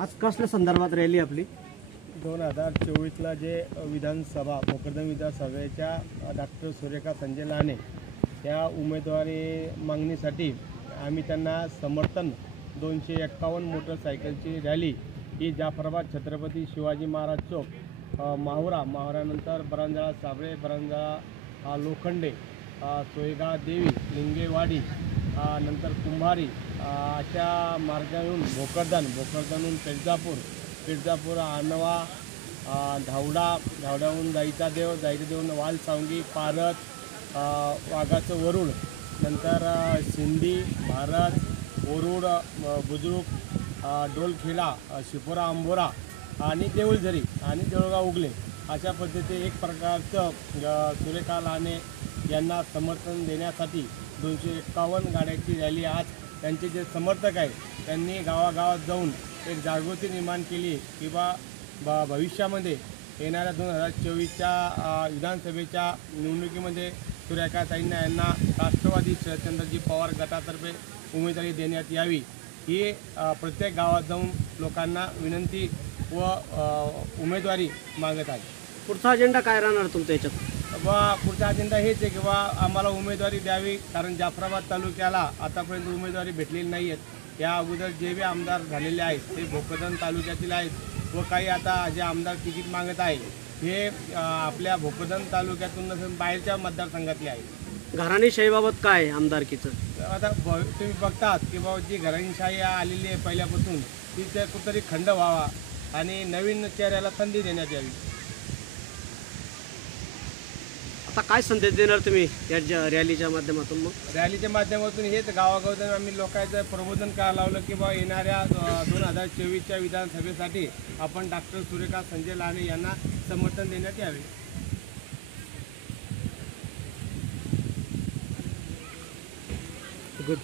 आज कसल्या संदर्भात रॅली आपली? 2024ला जे विधानसभा भोकरदन विधानसभेच्या डॉक्टर सुरेखा संजय लाने या उमेदवारी मागणीसाठी आम्ही त्यांना समर्थन 251 मोटरसायकलची रॅली ही जाफराबाद छत्रपती शिवाजी महाराज चौक माहुरानंतर बरांजळा साबळे बरांजळा लोखंडे सोयगाव देवी लिंगेवाडी नंतर कुंभारी अशा मार्गावरून भोकरदनहून पेडजापूर आणवा धावडाहून जायचादेव वालसावंगी पारत वाघाचं वरुड नंतर सिंधी भारत वरुड बुजुर्ग डोलखेडा शिपोरा अंबोरा आणि देऊळझरी आणि देऊळगाव उगले अशा पद्धतीने एक प्रकारचं सुरेखा लाने यांना समर्थन देण्यासाठी 251 गाड्यांची रॅली आज त्यांचे जे समर्थक आहेत त्यांनी गावागावात जाऊन एक जागृती निर्माण केली की भविष्यामध्ये येणाऱ्या 2024च्या विधानसभेच्या निवडणुकीमध्ये सुरेखाताईंना यांना राष्ट्रवादी शरदचंद्रजी पवार गटातर्फे उमेदवारी देण्यात यावी ही प्रत्येक गावात जाऊन लोकांना विनंती व उमेदवारी मागत आहे। पुढचा अजेंडा काय राहणार तुमच्या याच्यात? पुढचा अजेंडा हेच आहे की आम्हाला उमेदवारी द्यावी, कारण जाफराबाद तालुक्याला आतापर्यंत उमेदवारी भेटलेली नाही आहेत। या अगोदर जे बी आमदार झालेले आहेत ते भोकरदन तालुक्यातील आहेत व काही आता जे आमदार तिकीट मागत आहे हे आपल्या भोकरदन तालुक्यातून नसून बाहेरच्या मतदारसंघातले आहेत। घराणेशाहीबाबत काय आमदारकीचं? आता तुम्ही बघतात की जी घराणेशाही आलेली आहे पहिल्यापासून ती त्या कुठेतरी खंड व्हावा आणि नवीन चेहऱ्याला संधी देण्यात यावी। आता काय संदेश देणार तुम्ही या रॅलीच्या माध्यमातून? मग रॅलीच्या माध्यमातून हेच गावागावातून आम्ही लोकांचं प्रबोधन करायला लावलं की येणाऱ्या 2024च्या विधानसभेसाठी आपण डॉक्टर सुरेखा संजय लाने यांना समर्थन देण्यात यावे। गुड।